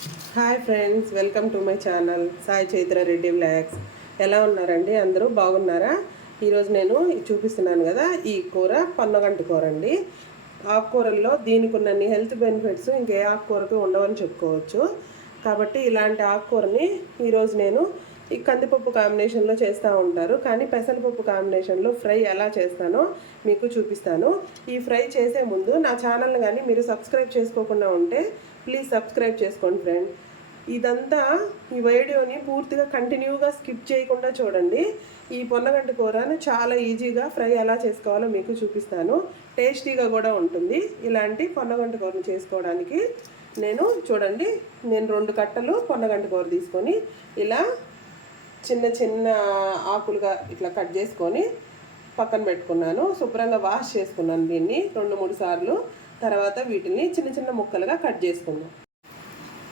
Hi friends, welcome to my channel Sai Chaitra Reddy vlogs. ఎలా ఉన్నారండి? అందరూ బాగున్నారా? ఈరోజు నేను చూపిస్తున్నాను కదా, ఈ కూర పొన్నగంటి కూర అండి. ఆకుకూరల్లో దీనికి ఉన్నన్ని హెల్త్ బెనిఫిట్స్ ఇంకే ఆకుకూరకు ఉండవని చెప్పుకోవచ్చు. కాబట్టి ఇలాంటి ఆకుకూరని ఈరోజు నేను ఈ కందిపప్పు కాంబినేషన్లో చేస్తూ ఉంటారు, కానీ పెసరపప్పు కాంబినేషన్లో ఫ్రై ఎలా చేస్తానో మీకు చూపిస్తాను. ఈ ఫ్రై చేసే ముందు నా ఛానల్ని కానీ మీరు సబ్స్క్రైబ్ చేసుకోకుండా ఉంటే ప్లీజ్ సబ్స్క్రైబ్ చేసుకోండి ఫ్రెండ్. ఇదంతా ఈ వీడియోని పూర్తిగా కంటిన్యూగా స్కిప్ చేయకుండా చూడండి. ఈ పొన్నగంటి కూరని చాలా ఈజీగా ఫ్రై ఎలా చేసుకోవాలో మీకు చూపిస్తాను. టేస్టీగా కూడా ఉంటుంది. ఇలాంటి పొన్నగంటి కూరని చేసుకోవడానికి నేను చూడండి, నేను 2 కట్టలు పొన్నగంటి కూర తీసుకొని ఇలా చిన్న చిన్న ఆకులుగా ఇట్లా కట్ చేసుకొని పక్కన పెట్టుకున్నాను. శుభ్రంగా వాష్ చేసుకున్నాను దీన్ని 2-3 సార్లు. తర్వాత వీటిని చిన్న చిన్న ముక్కలుగా కట్ చేసుకున్నాను.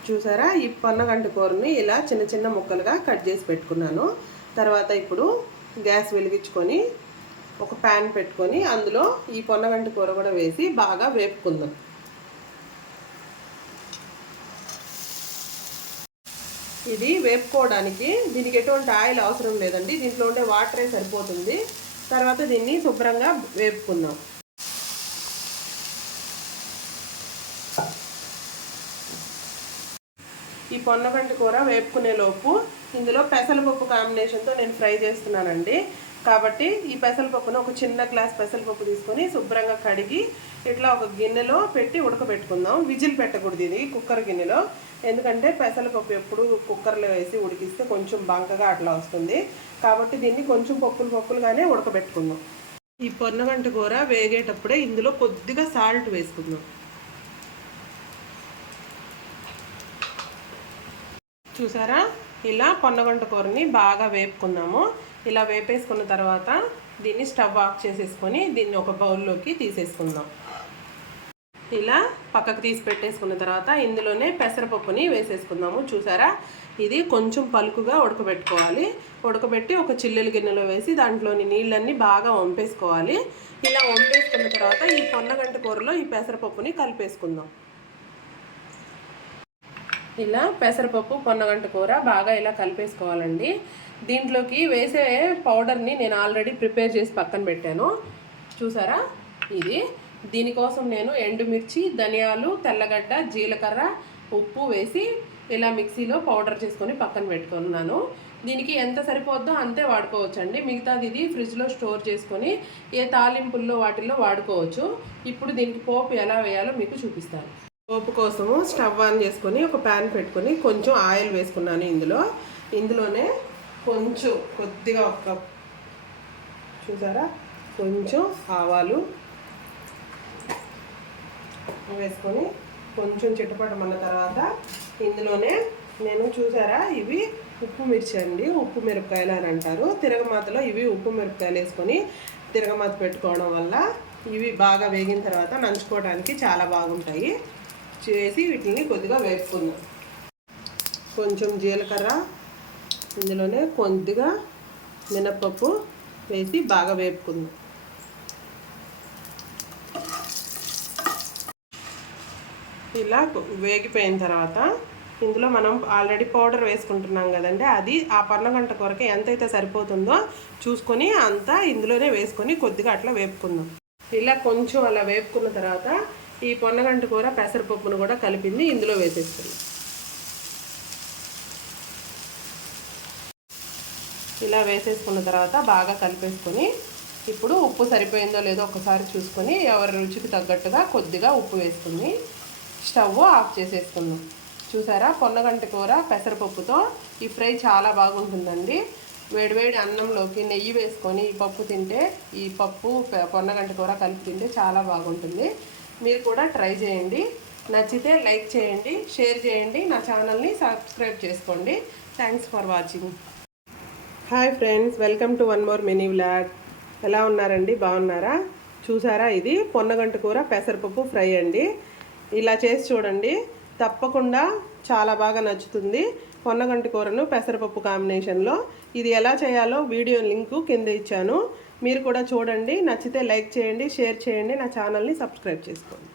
చూసారా, ఈ పొన్నగంటి కూరని ఇలా చిన్న చిన్న ముక్కలుగా కట్ చేసి పెట్టుకున్నాను. తర్వాత ఇప్పుడు గ్యాస్ వెలిగించుకొని ఒక ప్యాన్ పెట్టుకొని అందులో ఈ పొన్నగంటి కూర కూడా వేసి బాగా వేపుకుందాం. ఇది వేపుకోవడానికి దీనికి ఎటువంటి ఆయిల్ అవసరం లేదండి, దీంట్లో ఉండే వాటరే సరిపోతుంది. తర్వాత దీన్ని శుభ్రంగా వేపుకుందాం. ఈ పొన్నగంటి కూర వేపుకునే లోపు ఇందులో పెసరపప్పు కాంబినేషన్తో నేను ఫ్రై చేస్తున్నానండి. కాబట్టి ఈ పెసరపప్పును ఒక చిన్న గ్లాస్ పెసరపప్పు తీసుకొని శుభ్రంగా కడిగి ఇట్లా ఒక గిన్నెలో పెట్టి ఉడకబెట్టుకుందాం. విజిల్ పెట్టకూడదు ఇది కుక్కర్ గిన్నెలో, ఎందుకంటే పెసరపప్పు ఎప్పుడు కుక్కర్లో వేసి ఉడికిస్తే కొంచెం బంకగా అట్లా వస్తుంది. కాబట్టి దీన్ని కొంచెం పప్పులుగానే ఉడకబెట్టుకుందాం. ఈ పొన్నగంటి కూర వేగేటప్పుడే ఇందులో కొద్దిగా సాల్ట్ వేసుకుందాం. చూసారా, ఇలా పొన్నగంటి కూరని బాగా వేపుకుందాము. ఇలా వేపేసుకున్న తర్వాత దీన్ని స్టవ్ ఆఫ్ చేసేసుకొని దీన్ని ఒక బౌల్లోకి తీసేసుకుందాం. ఇలా పక్కకు తీసి పెట్టేసుకున్న తర్వాత ఇందులోనే పెసరపప్పుని వేసేసుకుందాము. చూసారా, ఇది కొంచెం పలుకుగా ఉడకబెట్టుకోవాలి. ఉడకబెట్టి ఒక చిల్లుల గిన్నెలో వేసి దాంట్లోని నీళ్ళన్నీ బాగా వంపేసుకోవాలి. ఇలా వంపేసుకున్న తర్వాత ఈ పొన్నగంటి కూరలో ఈ పెసరపప్పుని కలిపేసుకుందాం. ఇలా పెసరపప్పు పొన్నగంటి కూర బాగా ఇలా కలిపేసుకోవాలండి. దీంట్లోకి వేసే పౌడర్ని నేను ఆల్రెడీ ప్రిపేర్ చేసి పక్కన పెట్టాను. చూసారా, ఇది దీనికోసం నేను ఎండుమిర్చి, ధనియాలు, తెల్లగడ్డ, జీలకర్ర, ఉప్పు వేసి ఇలా మిక్సీలో పౌడర్ చేసుకొని పక్కన పెట్టుకున్నాను. దీనికి ఎంత సరిపోద్దో అంతే వాడుకోవచ్చండి. మిగతాది ఇది ఫ్రిడ్జ్లో స్టోర్ చేసుకొని ఏ తాలింపుల్లో వాటిల్లో వాడుకోవచ్చు. ఇప్పుడు దీనికి పోపు ఎలా వేయాలో మీకు చూపిస్తాను. పోపు కోసము స్టవ్ ఆన్ చేసుకొని ఒక ప్యాన్ పెట్టుకొని కొంచెం ఆయిల్ వేసుకున్నాను. ఇందులోనే కొద్దిగా చూసారా, కొంచెం ఆవాలు వేసుకొని కొంచెం చిటపటమన్న తర్వాత ఇందులోనే నేను చూసారా, ఇవి ఉప్పు మిర్చి అండి, ఉప్పు మిరపకాయలు అని అంటారు. తిరగమాతలో ఇవి ఉప్పు మిరపకాయలు వేసుకొని తిరగమాత పెట్టుకోవడం వల్ల ఇవి బాగా వేగిన తర్వాత నంచుకోవడానికి చాలా బాగుంటాయి. చేసి వీటిని కొద్దిగా వేపుకుందాం. కొంచెం జీలకర్ర, ఇందులోనే కొద్దిగా మినపప్పు వేసి బాగా వేపుకుందాం. ఇలా వేగిపోయిన తర్వాత ఇందులో మనం ఆల్రెడీ పౌడర్ వేసుకుంటున్నాం కదండి, అది ఆ పొన్నగంట కూరకి ఎంతైతే సరిపోతుందో చూసుకొని అంతా ఇందులోనే వేసుకొని కొద్దిగా అట్లా వేపుకుందాం. ఇలా కొంచెం అలా వేపుకున్న తర్వాత ఈ పొన్నగంటి కూర పెసరపప్పును కూడా కలిపింది ఇందులో వేసేస్తున్నాం. ఇలా వేసేసుకున్న తర్వాత బాగా కలిపేసుకొని ఇప్పుడు ఉప్పు సరిపోయిందో లేదో ఒకసారి చూసుకొని ఎవరి రుచికి తగ్గట్టుగా కొద్దిగా ఉప్పు వేసుకుని స్టవ్ ఆఫ్ చేసేసుకుందాం. చూసారా, పొన్నగంటి కూర పెసరపప్పుతో ఈ ఫ్రై చాలా బాగుంటుందండి. వేడివేడి అన్నంలోకి నెయ్యి వేసుకొని ఈ పప్పు తింటే, ఈ పప్పు పొన్నగంటి కూర కలిపి తింటే చాలా బాగుంటుంది. మీరు కూడా ట్రై చేయండి. నచ్చితే లైక్ చేయండి, షేర్ చేయండి, నా ఛానల్ని సబ్స్క్రైబ్ చేసుకోండి. Thanks for watching. Hi friends, welcome to one more mini vlog. ఎలా ఉన్నారండి? బాగున్నారా? చూసారా, ఇది పొన్నగంటి కూర పెసరపప్పు ఫ్రై అండి. ఇలా చేసి చూడండి, తప్పకుండా చాలా బాగా నచ్చుతుంది. పొన్నగంటి కూరను పెసరపప్పు కాంబినేషన్లో ఇది ఎలా చేయాలో వీడియో లింకు కింద ఇచ్చాను. మీరు కూడా చూడండి. నచ్చితే లైక్ చేయండి, షేర్ చేయండి, నా ఛానల్ని సబ్స్క్రైబ్ చేసుకోండి.